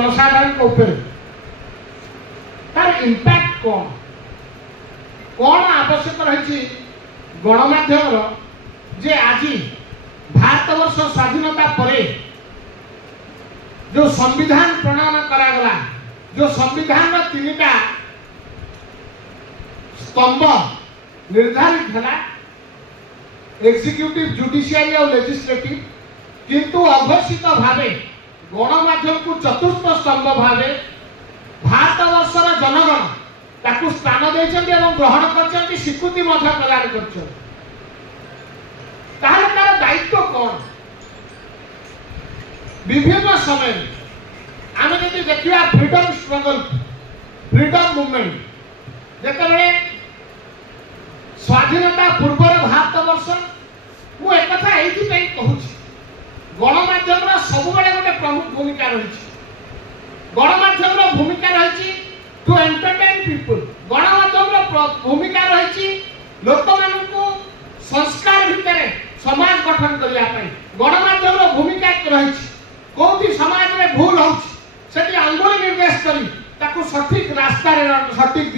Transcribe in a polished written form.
जनसाधारण तार इम्पैक्ट कौन आवश्यक रही गणमाध्यम जे आज भारत वर्ष स्वाधीनता पर जो संविधान प्रणयन करागला, जो संविधान तीनटा स्तंभ निर्धारित है, एक्जिक्यूटिव, जुडिशियरी और लेजिस्लेटिव, किंतु अघोषित भावे गणमाध्यम को चतुर्थ स्तंभ भावे भारत वर्षर जनगण ताकू स्थान देइछन्ति एवं ग्रहण करछन्ति, स्वीकृति प्रदान करछन्ति। तार दायित्व कौन? विभिन्न समय आम जब देखा फ्रीडम स्ट्रगल, फ्रीडम मूवमेंट जिते स्वाधीनता पूर्वर भारत वर्ष मु एक कथा ये कहूँ गणमाध्यम सब गोटे प्रमुख भूमिका रही। गणमाध्यम भूमिका रही टू एंटरटेन पीपल, गणमाध्यम भूमिका रही लोक मान संस्कार भितर समाज गठन करने। गणमाध्यम भूमिका रही कौटी समाज में भूल हो अंगुली निर्देश करी सठिक रास्ता सठिक